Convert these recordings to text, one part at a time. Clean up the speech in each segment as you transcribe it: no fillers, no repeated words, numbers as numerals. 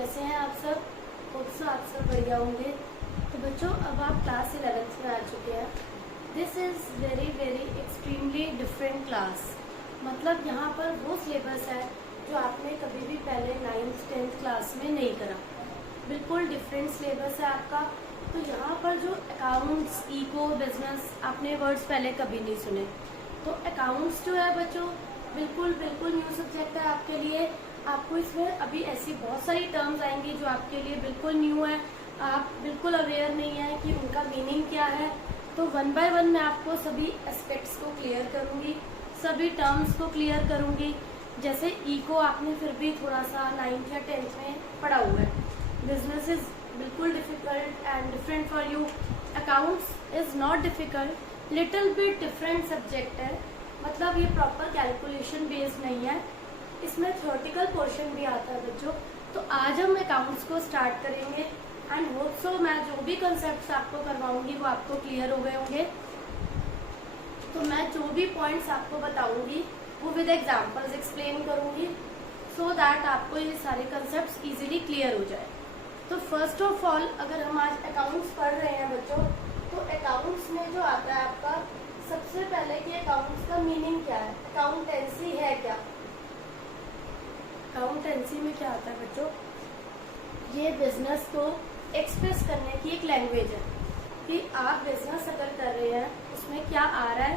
कैसे हैं आप सब? होप सो आप सब बढ़िया होंगे। तो बच्चों, अब आप क्लास 11th में आ चुके हैं। This is very very extremely different class. मतलब यहाँ पर वो सिलेबस है जो आपने कभी भी पहले 9th 10th क्लास में नहीं करा। बिल्कुल डिफरेंट सिलेबस है आपका। तो यहाँ पर जो अकाउंट्स, इको, बिजनेस, आपने वर्ड्स पहले कभी नहीं सुने। तो अकाउंट्स जो है बच्चों, बिल्कुल बिल्कुल न्यू सब्जेक्ट है आपके लिए। आपको इसमें अभी ऐसी बहुत सारी टर्म्स आएंगी जो आपके लिए बिल्कुल न्यू है, आप बिल्कुल अवेयर नहीं है कि उनका मीनिंग क्या है। तो वन बाय वन मैं आपको सभी एस्पेक्ट्स को क्लियर करूंगी, सभी टर्म्स को क्लियर करूंगी। जैसे इको आपने फिर भी थोड़ा सा 9th या 10th में पढ़ा हुआ है। बिजनेस इज बिल्कुल difficult and different for you. Accounts is not difficult, little bit different subject है। मतलब ये प्रॉपर कैलकुलेशन बेस्ड नहीं है, इसमें थ्योरेटिकल पोर्शन भी आता है बच्चों। तो आज हम अकाउंट्स को स्टार्ट करेंगे एंड होप सो मैं जो भी कंसेप्ट आपको करवाऊंगी वो आपको क्लियर हो गए होंगे। तो मैं जो भी पॉइंट्स आपको बताऊंगी वो विद एग्जांपल्स एक्सप्लेन करूंगी सो दैट आपको ये सारे कंसेप्ट इजीली क्लियर हो जाए। तो फर्स्ट ऑफ ऑल, अगर हम आज अकाउंट्स पढ़ रहे हैं बच्चों, तो अकाउंट्स में जो आता है आपका, सबसे पहले कि अकाउंट्स का मीनिंग क्या है, अकाउंटेंसी है क्या। अकाउंटेंसी में क्या आता है बच्चों, ये बिजनेस को एक्सप्रेस करने की एक लैंग्वेज है कि आप बिजनेस अगर कर रहे हैं उसमें क्या आ रहा है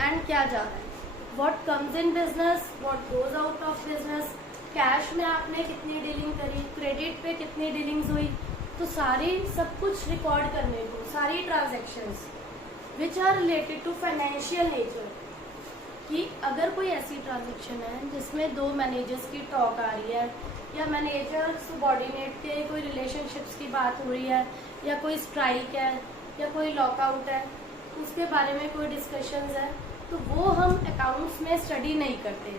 एंड क्या जा रहा है, what comes in business, what goes out of business, cash में आपने कितनी डीलिंग करी, क्रेडिट पे कितनी डीलिंग्स हुई। तो सारी सब कुछ रिकॉर्ड करने को, सारी transactions which are related to financial nature, कि अगर कोई ऐसी ट्रांजेक्शन है जिसमें दो मैनेजर्स की टॉक आ रही है, या मैनेजर सबॉर्डिनेट के कोई रिलेशनशिप्स की बात हो रही है, या कोई स्ट्राइक है, या कोई लॉकआउट है, उसके बारे में कोई डिस्कशंस है, तो वो हम अकाउंट्स में स्टडी नहीं करते,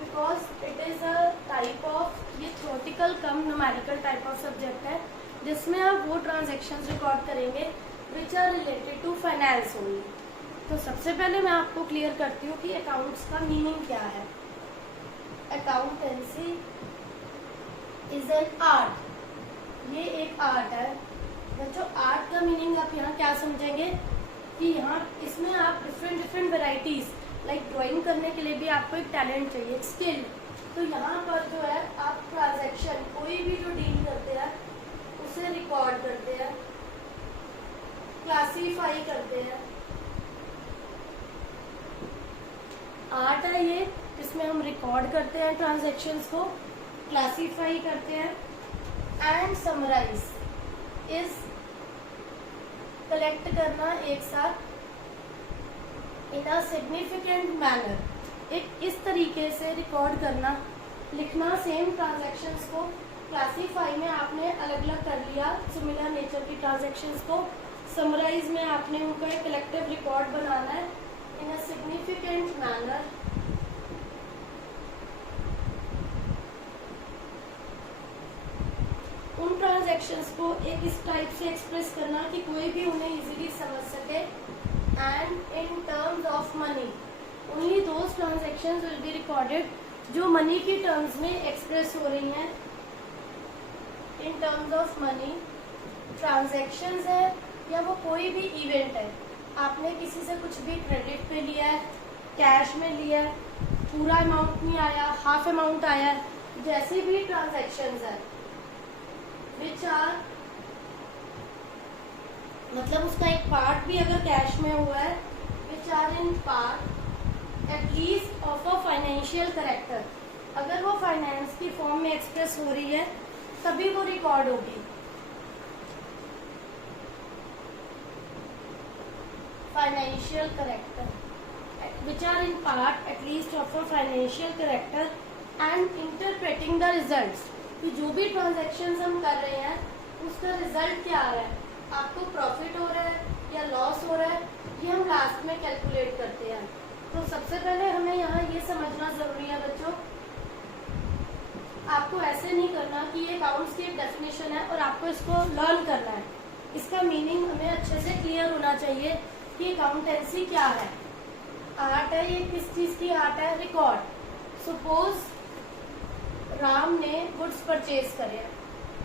because it is a type of, ये theoretical cum numerical type of subject है जिसमें आप वो ट्रांजेक्शन्स रिकॉर्ड करेंगे which are related to finance only. तो सबसे पहले मैं आपको क्लियर करती हूँ कि अकाउंट्स का मीनिंग क्या है। अकाउंटेंसी इज एन आर्ट, ये एक आर्ट है बच्चों। आर्ट का मीनिंग आप यहाँ क्या समझेंगे कि यहाँ इसमें आप different different varieties, like drawing करने के लिए भी आपको एक टैलेंट चाहिए, एक स्किल। तो यहाँ पर जो है आप ट्रांजैक्शन कोई भी जो डील करते हैं उसे रिकॉर्ड करते हैं, क्लासीफाई करते हैं। आर्ट है ये, इसमें हम रिकॉर्ड करते हैं ट्रांजैक्शंस को, क्लासीफाई करते हैं एंड समराइज इज कलेक्ट करना एक साथ इन अ सिग्निफिकेंट मैनर, एक इस तरीके से रिकॉर्ड करना, लिखना। सेम ट्रांजैक्शंस को क्लासीफाई में आपने अलग अलग कर लिया, सिमिलर नेचर की ट्रांजैक्शंस को। समराइज में आपने उनका एक कलेक्टिव रिकॉर्ड बनाना है in a significant manner, उन ट्रांजैक्शंस को एक इस टाइप से एक्सप्रेस करना कि कोई भी उन्हें इजीली समझ सके। And in terms of money, only those transactions will be recorded जो मनी की टर्म्स में एक्सप्रेस हो रही हैं। इन टर्म्स ऑफ मनी, ट्रांजैक्शंस है या वो कोई भी इवेंट है, आपने किसी से कुछ भी क्रेडिट पे लिया है, कैश में लिया है, पूरा अमाउंट नहीं आया, हाफ अमाउंट आया है, जैसी भी ट्रांजैक्शंस है विच आर, मतलब उसका एक पार्ट भी अगर कैश में हुआ है, which are in part at least of a financial character, अगर वो फाइनेंस की फॉर्म में एक्सप्रेस हो रही है तभी वो रिकॉर्ड होगी। Financial character which are in part at least of a financial character and interpreting the results, कि जो भी ट्रांजैक्शंस हम कर रहे हैं उसका रिजल्ट क्या आ रहा है, आपको प्रॉफिट हो रहा है या लॉस हो रहा है, ये हम लास्ट में कैलकुलेट करते हैं। तो सबसे पहले हमें यहाँ ये समझना जरूरी है बच्चों, आपको ऐसे नहीं करना कि ये अकाउंट्स की एक डेफिनेशन है और आपको इसको लर्न करना है। इसका मीनिंग हमें अच्छे से क्लियर होना चाहिए कि अकाउंटेंसी क्या है। आर्ट है, ये किस चीज की आर्ट है, रिकॉर्ड। सपोज राम ने गुड्स परचेज करे,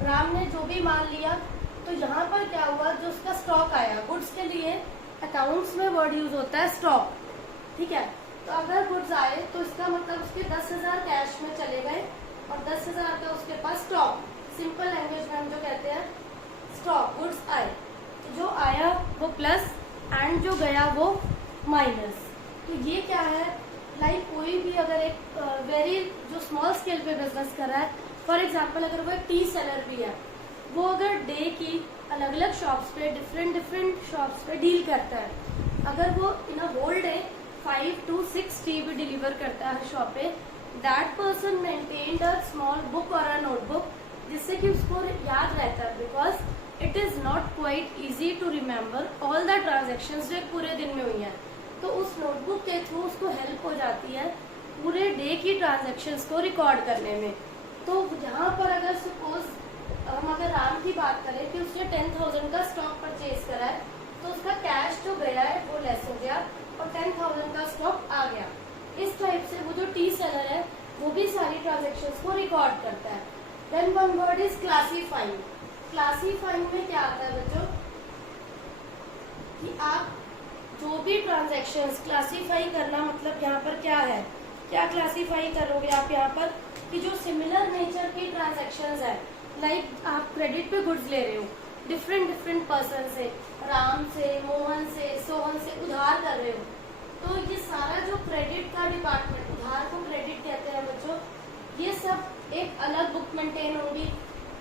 राम ने जो भी माल लिया, तो यहाँ पर क्या हुआ, जो उसका स्टॉक आया, गुड्स के लिए अकाउंट्स में वर्ड यूज होता है स्टॉक, ठीक है। तो अगर गुड्स आए तो इसका मतलब उसके 10,000 कैश में चले गए और 10,000 का उसके पास स्टॉक, सिंपल लैंग्वेज में हम जो कहते हैं स्टॉक, गुड्स आए, तो जो आया वो प्लस एंड जो गया वो माइनस। तो ये क्या है, लाइक कोई भी अगर एक वेरी जो स्मॉल स्केल पे बिजनेस कर रहा है, फॉर एग्जांपल अगर वो एक टी सेलर भी है, वो अगर डे की अलग अलग शॉप्स पे डिफरेंट शॉप्स पे डील करता है, अगर वो in a whole day 5 to 6 tea भी डिलीवर करता है हर शॉप पे, that person maintained a small book और अ नोटबुक, जिससे कि उसको याद रहता है, because it is not quite easy to remember all the transactions जो पूरे दिन में हुई हैं। तो उस नोटबुक के थ्रू उसको हेल्प हो जाती है पूरे डे की ट्रांजेक्शन्स को रिकॉर्ड करने में। तो यहाँ पर अगर सपोज हम अगर राम की बात करें कि उसने 10,000 का स्टॉक परचेज करा है, तो उसका कैश जो गया है वो लेस हो गया और 10,000 का स्टॉक आ गया। इस टाइप से वो जो टी सेलर है वो भी सारी ट्रांजेक्शन्स को रिकॉर्ड करता है। Then one word is classifying. Classifying में क्या आता है बच्चों, कि आप जो भी ट्रांजेक्शन्स क्लासीफाई करना, मतलब यहाँ पर क्या है, क्या क्लासीफाई करोगे आप यहाँ पर, कि जो सिमिलर नेचर की ट्रांजेक्शन्स है, लाइक आप क्रेडिट पे गुड्स ले रहे हो डिफरेंट पर्सन से, राम से, मोहन से, सोहन से उधार कर रहे हो, तो ये सारा जो क्रेडिट का डिपार्टमेंट, उधार को क्रेडिट कहते हैं बच्चों, ये सब एक अलग बुक मेंटेन होगी।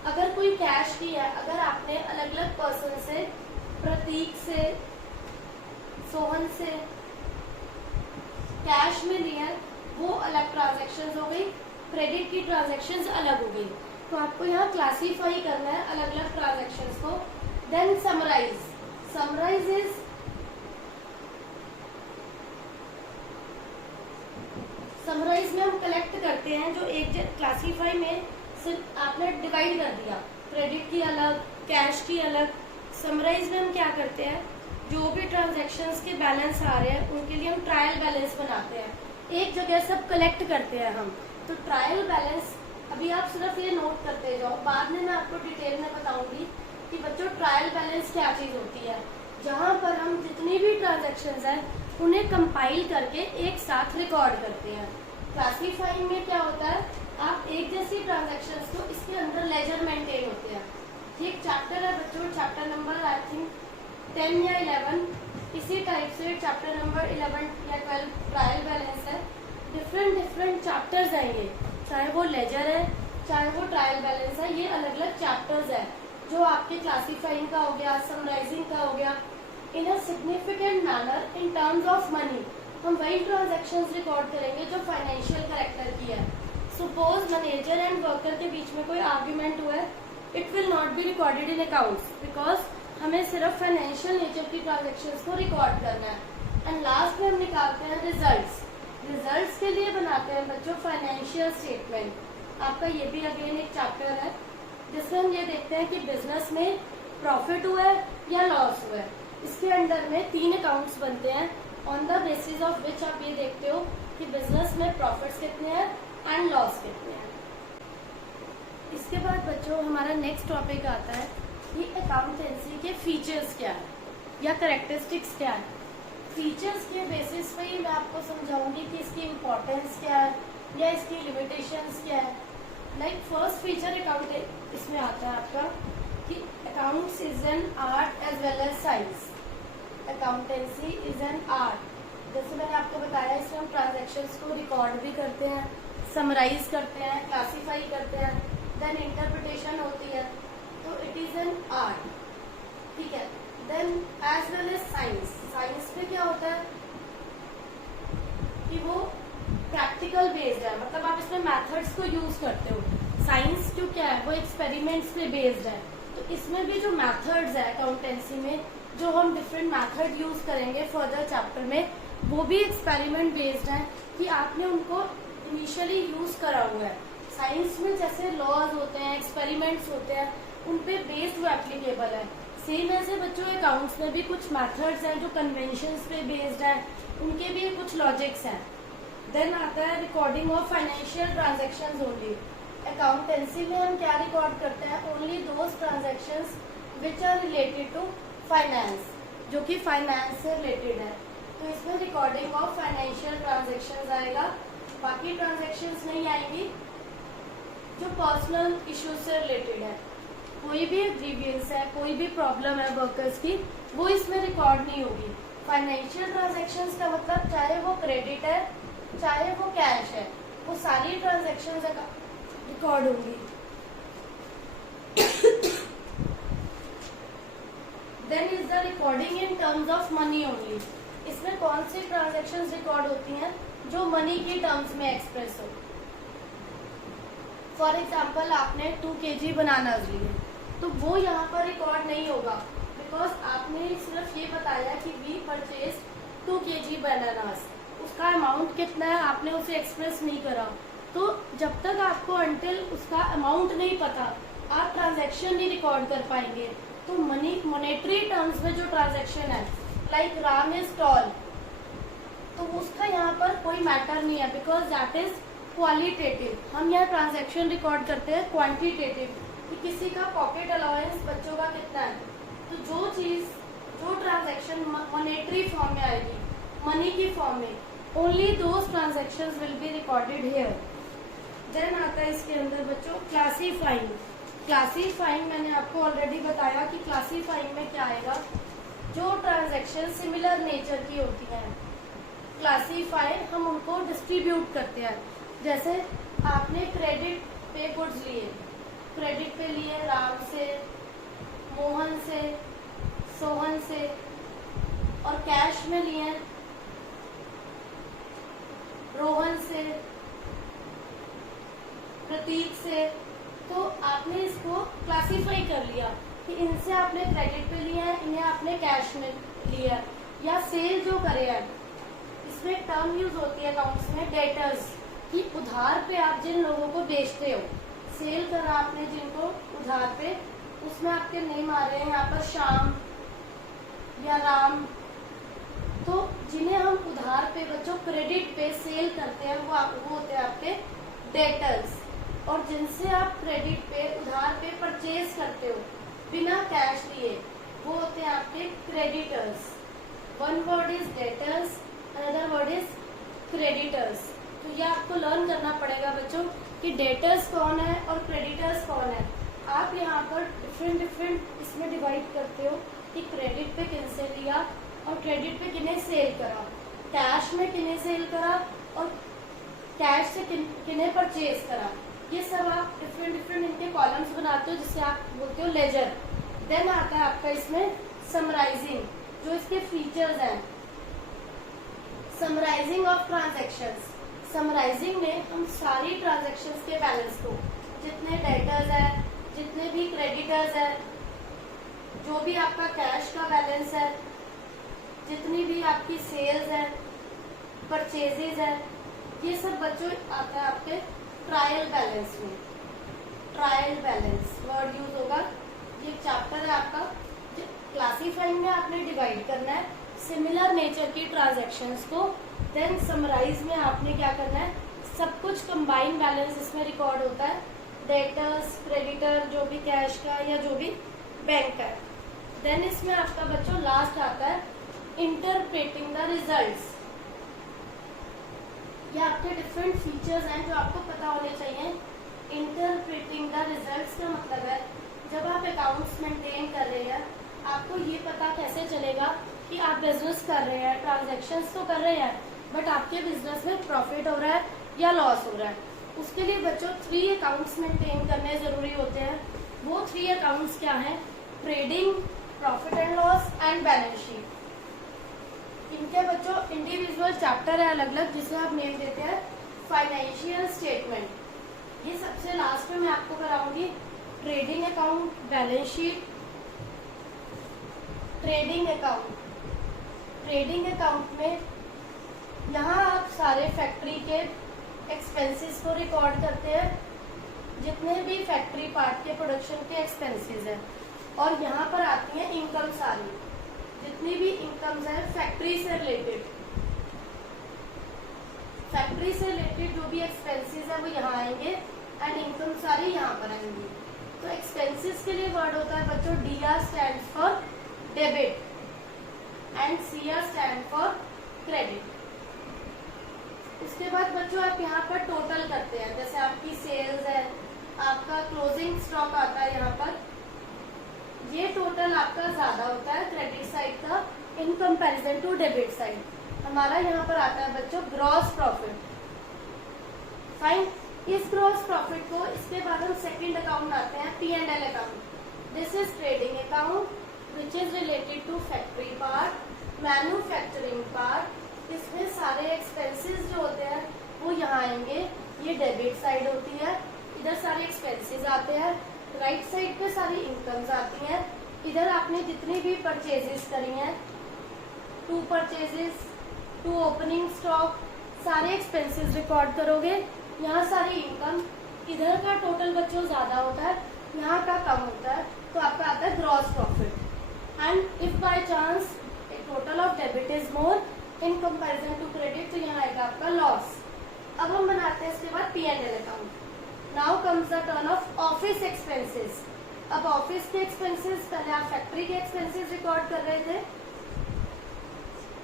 अगर कोई कैश की है, अगर आपने अलग अलग पर्सन से, प्रतीक से, सोहन से कैश में लिया, वो अलग ट्रांजेक्शन्स हो गई, क्रेडिट की ट्रांजेक्शन्स अलग हो गई। तो आपको यहाँ क्लासीफाई करना है अलग अलग ट्रांजेक्शन्स को। Then summarise. Summarise is summarise में हम कलेक्ट करते हैं जो एक क्लासीफाई में सिर्फ आपने डिवाइड कर दिया, क्रेडिट की अलग, कैश की अलग। समराइज में हम क्या करते हैं, जो भी ट्रांजेक्शन्स के बैलेंस आ रहे हैं उनके लिए हम ट्रायल बैलेंस बनाते हैं, एक जगह सब कलेक्ट करते हैं हम। तो ट्रायल बैलेंस अभी आप सिर्फ ये नोट करते जाओ, बाद में मैं आपको डिटेल में बताऊंगी कि बच्चों ट्रायल बैलेंस क्या चीज़ होती है, जहाँ पर हम जितनी भी ट्रांजेक्शन्स हैं उन्हें कंपाइल करके एक साथ रिकॉर्ड करते हैं। क्लासीफाइंग में क्या होता है, आप एक जैसी ट्रांजेक्शन्स को, इसके अंदर लेजर मेंटेन होते हैं। ये एक चैप्टर है बच्चों, चैप्टर नंबर आई थिंक 10 या 11, इसी टाइप से चैप्टर नंबर 11 या 12 ट्रायल बैलेंस है। डिफरेंट चैप्टर्स हैं ये, चाहे वो लेजर है चाहे वो ट्रायल बैलेंस है, ये अलग अलग चैप्टर्स है जो आपके क्लासीफाइंग का हो गया, समराइजिंग का हो गया। In a significant manner in terms of money हम वही ट्रांजेक्शन्स रिकॉर्ड करेंगे जो फाइनेंशियल कैरेक्टर की है। सपोज मैनेजर एंड वर्कर के बीच में कोई आर्ग्यूमेंट हुआ है, it will not be recorded in accounts, because हमें सिर्फ फाइनेंशियल नेचर की ट्रांजेक्शन्स को रिकॉर्ड करना है। एंड लास्ट में हम निकालते हैं रिजल्ट्स। रिजल्ट्स के लिए बनाते हैं बच्चों फाइनेंशियल स्टेटमेंट। आपका ये भी अगेन एक चैप्टर है जिसमें हम ये देखते हैं कि बिजनेस में प्रॉफिट हुआ है या लॉस हुआ है। इसके अंडर में 3 अकाउंट्स बनते हैं, on the basis of which आप ये देखते हो कि बिजनेस में प्रॉफिट्स कितने हैं एंड लॉस कितने हैं। इसके बाद बच्चों हमारा नेक्स्ट टॉपिक आता है कि अकाउंटेंसी के फीचर्स क्या है या करेक्टरिस्टिक्स क्या है। फीचर्स के बेसिस पे ही मैं आपको समझाऊंगी कि इसकी इम्पोर्टेंस क्या है या इसकी लिमिटेशंस क्या है। लाइक फर्स्ट फीचर अकाउंट इसमें आता है आपका कि accounts is an art as well as science. Accountancy is an art, जैसे मैंने आपको बताया इसमें हम ट्रांजेक्शन्स को रिकॉर्ड भी करते हैं, समराइज करते हैं, क्लासीफाई करते हैं, देन इंटरप्रिटेशन होती है, तो इट इज एन आर्ट, ठीक है। Then as well as science. Science में क्या होता है कि वो प्रैक्टिकल बेस्ड है, मतलब आप इसमें मेथड्स को यूज करते हो। साइंस जो क्या है वो एक्सपेरिमेंट्स पे बेस्ड है, तो इसमें भी जो मेथड्स है अकाउंटेंसी में, जो हम डिफरेंट मेथड यूज करेंगे फर्दर चैप्टर में, वो भी एक्सपेरिमेंट बेस्ड है कि आपने उनको इनिशियली यूज करा हुआ है। साइंस में जैसे लॉज होते हैं, एक्सपेरिमेंट्स होते हैं, उन पे बेस्ड वो एप्लीकेबल है। सेम ऐसे बच्चों अकाउंट्स में भी कुछ मेथड्स हैं जो कन्वेंशंस पे बेस्ड है, उनके भी कुछ लॉजिक्स हैं। देन आता है recording of financial transactions only. Accountancy में हम क्या रिकॉर्ड करते हैं, only those transactions which are related to finance, जो कि फाइनेंस से रिलेटेड है। तो इसमें रिकॉर्डिंग ऑफ फाइनेंशियल ट्रांजेक्शंस आएगा, बाकी ट्रांजेक्शंस नहीं आएंगी। जो पर्सनल इश्यूज से रिलेटेड है, कोई भी ग्रीवियंस है, कोई भी प्रॉब्लम है वर्कर्स की, वो इसमें रिकॉर्ड नहीं होगी। फाइनेंशियल ट्रांजेक्शंस का मतलब चाहे वो क्रेडिट है चाहे वो कैश है, वो सारी ट्रांजेक्शंस रिकॉर्ड होंगी। Then is the recording in terms of money only. इसमें कौन सी ट्रांजेक्शंस रिकॉर्ड होती हैं? जो मनी की टर्म्स में एक्सप्रेस हो। फॉर एग्जाम्पल आपने 2 kg बनानास लिए, तो वो यहाँ पर रिकॉर्ड नहीं होगा, बिकॉज आपने सिर्फ ये बताया कि वी परचेज 2 kg बनानास, उसका अमाउंट कितना है आपने उसे एक्सप्रेस नहीं करा। तो जब तक आपको अंटिल उसका अमाउंट नहीं पता, आप ट्रांजैक्शन नहीं रिकॉर्ड कर पाएंगे। तो मॉनेटरी टर्म्स में जो ट्रांजैक्शन है, लाइक राम इज टॉल, तो उसका यहाँ पर कोई मैटर नहीं है, बिकॉज दैट इज क्वालिटेटिव। हम यहाँ ट्रांजैक्शन रिकॉर्ड करते हैं क्वांटिटेटिव, कि किसी का पॉकेट अलाउंस बच्चों का कितना है। तो जो ट्रांजैक्शन मॉनेटरी फॉर्म में आएगी, मनी की फॉर्म में, only those transactions will be recorded here. Then आता है इसके अंदर बच्चों क्लासीफाइंग। क्लासीफाइंग मैंने आपको ऑलरेडी बताया कि क्लासीफाइंग में क्या आएगा, जो ट्रांजैक्शन सिमिलर नेचर की होती हैं, क्लासीफाई हम उनको डिस्ट्रीब्यूट करते हैं। जैसे आपने क्रेडिट पे गुड्स लिए, क्रेडिट पे लिए राम से, मोहन से, सोहन से, और कैश में लिए रोहन से, प्रतीक से। तो आपने इसको क्लासीफाई कर लिया कि इनसे आपने क्रेडिट पे लिया है, इन्हें आपने कैश में लिया है। या सेल जो करे हैं, इसमें टर्म यूज होती है अकाउंट्स में डेटर्स, कि उधार पे आप जिन लोगों को बेचते हो, सेल करा आपने जिनको उधार पे, उसमें आपके नेम आ रहे हैं यहाँ पर श्याम या राम। तो जिन्हें हम उधार पे बच्चों क्रेडिट पे सेल करते हैं, वो होते हैं आपके डेटर्स। और जिनसे आप क्रेडिट पे उधार पे परचेज करते हो बिना कैश लिए, वो होते हैं आपके creditors. One word is debtors, another word is creditors. तो ये आपको लर्न करना पड़ेगा बच्चों कि डेटर्स कौन है और क्रेडिटर्स कौन है। आप यहाँ पर डिफरेंट इसमें डिवाइड करते हो कि क्रेडिट पे किनसे लिया और क्रेडिट पे किन्हें सेल करा, कैश में किन्हें सेल करा और कैश से किन्हें परचेज करा। ये सब आप डिफरेंट इनके कॉलम्स बनाते हो, जिससे आप बोलते हो लेजर। देन आता है आपका इसमें समराइजिंग, जो इसके फीचर्स हैं। समराइजिंग ऑफ ट्रांजैक्शंस, समराइजिंग में हम सारी ट्रांजैक्शंस के बैलेंस को, जितने डेटर्स है, जितने भी क्रेडिटर्स है, जो भी आपका कैश का बैलेंस है, जितनी भी आपकी सेल्स है, परचेजेज है, ये सब बच्चों आता है आपके ट्रायल बैलेंस में। ट्रायल बैलेंस वर्ड यूज होगा, ये चैप्टर है आपका। क्लासीफाइंग में आपने डिवाइड करना है सिमिलर नेचर की ट्रांजैक्शंस को। देन समराइज में आपने क्या करना है, सब कुछ कंबाइन बैलेंस इसमें रिकॉर्ड होता है, डेटर्स, क्रेडिटर, जो भी कैश का या जो भी बैंक का है। देन इसमें आपका बच्चों लास्ट आता है इंटरप्रेटिंग द रिजल्ट्स। ये आपके डिफरेंट फीचर्स हैं जो आपको पता होने चाहिए। इंटरप्रेटिंग द रिजल्ट्स का मतलब है, जब आप अकाउंट्स मेंटेन कर रहे हैं, आपको ये पता कैसे चलेगा कि आप बिजनेस कर रहे हैं, ट्रांजैक्शंस तो कर रहे हैं, बट आपके बिजनेस में प्रॉफिट हो रहा है या लॉस हो रहा है। उसके लिए बच्चों 3 अकाउंट्स मेंटेन करने जरूरी होते हैं। वो 3 अकाउंट्स क्या हैं? Trading, profit and loss and balance sheet. इनके बच्चों इंडिविजुअल चैप्टर है अलग अलग, जिसे आप नेम देते हैं फाइनेंशियल स्टेटमेंट। ये सबसे लास्ट में मैं आपको कराऊंगी trading account, balance sheet, trading account. Trading account में यहाँ आप सारे फैक्ट्री के एक्सपेंसेस को रिकॉर्ड करते हैं, जितने भी फैक्ट्री पार्ट के प्रोडक्शन के एक्सपेंसेस हैं। और यहाँ पर आती है इनकम सारी, जितनी भी इनकम्स है फैक्ट्री से रिलेटेड। फैक्ट्री से रिलेटेड जो भी एक्सपेंसेस है वो यहाँ आएंगे एंड इनकम सारी यहाँ पर आएंगी। तो एक्सपेंसेस एक्सपेंसेस के लिए वर्ड होता है बच्चों DR stand for debit and CR stand for credit. उसके बाद बच्चों आप यहाँ पर टोटल करते हैं, जैसे आपकी सेल्स है, आपका क्लोजिंग स्टॉक आता है यहाँ पर, ये टोटल आपका ज्यादा होता है क्रेडिट साइड का in comparison to debit side. हमारा यहाँ पर आता है बच्चों ग्रॉस प्रॉफिट। फाइन, इस ग्रॉस प्रॉफिट को इसके बाद हम सेकंड अकाउंट आते हैं P&L account. This is trading account which is related to factory part, manufacturing part. इसमें सारे एक्सपेंसेस जो होते हैं वो यहाँ आएंगे, ये डेबिट साइड होती है, इधर सारे एक्सपेंसेस आते हैं, राइट साइड पे सारी इनकम्स आती हैं। इधर आपने जितनी भी परचेजेस करी हैं, 2 परचेजेस, 2 ओपनिंग स्टॉक, सारे एक्सपेंसेस रिकॉर्ड करोगे, यहाँ सारी इनकम। इधर का टोटल बच्चों ज्यादा होता है, यहाँ का कम होता है, तो आपका आता है gross profit. And if by chance total of debit is more in comparison to credit, तो यहाँ आएगा आपका लॉस। अब हम बनाते हैं इसके बाद P&L account. Now comes the turn off office expenses. अब ऑफिस के एक्सपेंसेस, पहले आप फैक्ट्री के एक्सपेंसेस रिकॉर्ड कर रहे थे,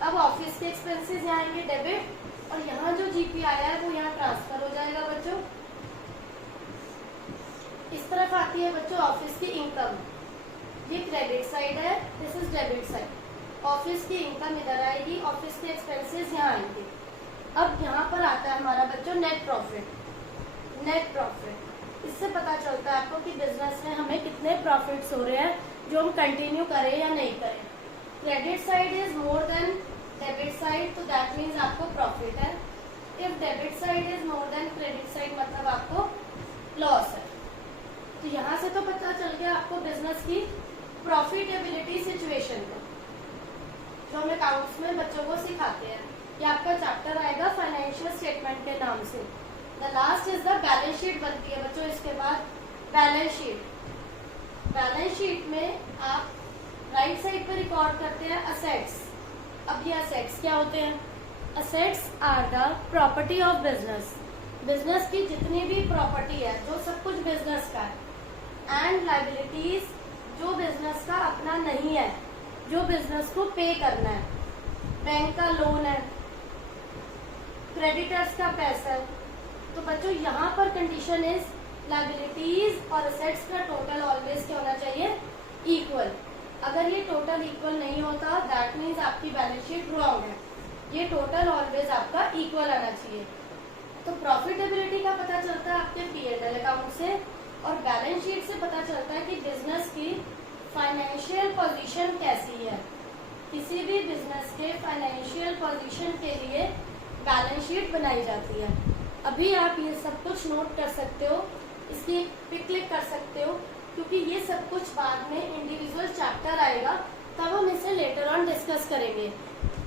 अब ऑफिस के एक्सपेंसेस यहाँ आएंगे डेबिट, और यहाँ जो GP आया है वो यहाँ ट्रांसफर हो जाएगा बच्चों। इस तरफ आती है बच्चों ऑफिस की इनकम, ये क्रेडिट साइड है, this is debit side. Office की इनकम इधर आएगी, ऑफिस के एक्सपेंसेस यहाँ आएंगे। अब यहाँ पर आता है हमारा बच्चों नेट प्रॉफिट। नेट प्रॉफिट, इससे पता चलता है आपको कि बिजनेस में हमें कितने प्रॉफिट्स हो रहे हैं, जो हम कंटिन्यू करें या नहीं करें। Credit side is more than debit side, तो दैट मीन्स आपको प्रॉफिट है। If debit side is more than credit side, मतलब आपको लॉस है। तो यहाँ से तो पता चल गया आपको बिजनेस की प्रॉफिटेबिलिटी सिचुएशन को, जो हम अकाउंट्स में बच्चों को सिखाते हैं। ये आपका चैप्टर आएगा फाइनेंशियल स्टेटमेंट के नाम से। The last is the balance sheet बनती है बच्चों। इसके बाद बैलेंस शीट। बैलेंस शीट में आप राइट साइड पर रिकॉर्ड करते हैं असेट्स। अब ये असेट्स क्या होते हैं? Assets are the property of business. Business की जितनी भी प्रॉपर्टी है, जो सब कुछ बिजनेस का है। एंड लायबिलिटीज, जो बिजनेस का अपना नहीं है, जो बिजनेस को पे करना है। बैंक का लोन है, क्रेडिटर्स का पैसा है। तो बच्चों यहाँ पर कंडीशन इज लायबिलिटीज और असेट्स का टोटल ऑलवेज क्या होना चाहिए? इक्वल। अगर ये टोटल इक्वल नहीं होता, दैट मीन्स आपकी बैलेंस शीट रॉन्ग है। ये टोटल ऑलवेज आपका इक्वल आना चाहिए। तो प्रॉफिटेबिलिटी का पता चलता है आपके P&L अकाउंट से, और बैलेंस शीट से पता चलता है कि बिजनेस की फाइनेंशियल पोजीशन कैसी है। किसी भी बिजनेस के फाइनेंशियल पोजीशन के लिए बैलेंस शीट बनाई जाती है। अभी आप ये सब कुछ नोट कर सकते हो, इसकी पिक क्लिक कर सकते हो, क्योंकि ये सब कुछ बाद में इंडिविजुअल चैप्टर आएगा, तब हम इसे लेटर ऑन डिस्कस करेंगे।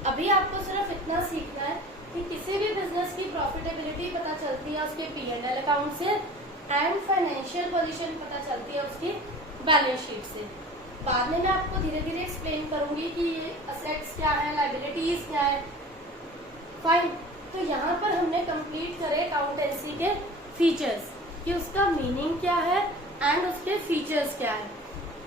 अभी आपको सिर्फ इतना सीखना है कि किसी भी बिजनेस की प्रॉफिटेबिलिटी पता चलती है उसके P&L अकाउंट से, एंड फाइनेंशियल पोजीशन पता चलती है उसकी बैलेंस शीट से। बाद में मैं आपको धीरे धीरे एक्सप्लेन करूंगी कि ये असेट्स क्या है, लायबिलिटीज क्या है। फाइन, तो यहाँ पर हमने कंप्लीट करे अकाउंटेंसी के फीचर्स, कि उसका मीनिंग क्या है एंड उसके फीचर्स क्या है।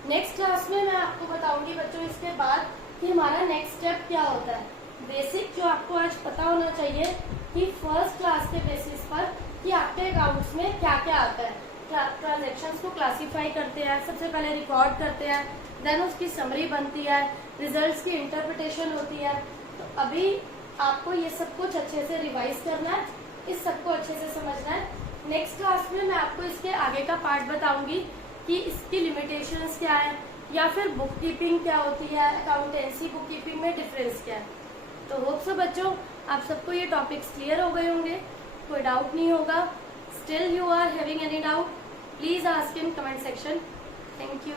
नेक्स्ट क्लास में मैं आपको बताऊंगी बच्चों इसके बाद कि हमारा नेक्स्ट स्टेप क्या होता है। बेसिक जो आपको आज पता होना चाहिए कि फर्स्ट क्लास के बेसिस पर कि आपके अकाउंट्स में क्या क्या आता है। ट्रांजेक्शन्स को क्लासीफाई करते हैं, सबसे पहले रिकॉर्ड करते हैं, देन उसकी समरी बनती है, रिजल्ट्स की इंटरप्रिटेशन होती है। तो अभी आपको ये सब कुछ अच्छे से रिवाइज करना है, इस सबको अच्छे से समझना है। नेक्स्ट क्लास में मैं आपको इसके आगे का पार्ट बताऊंगी कि इसकी लिमिटेशंस क्या है, या फिर बुक कीपिंग क्या होती है, अकाउंटेंसी बुक कीपिंग में डिफरेंस क्या है। तो होप सो बच्चों आप सबको ये टॉपिक्स क्लियर हो गए होंगे, कोई डाउट नहीं होगा। Still you are having any doubt, please ask in comment section. Thank you.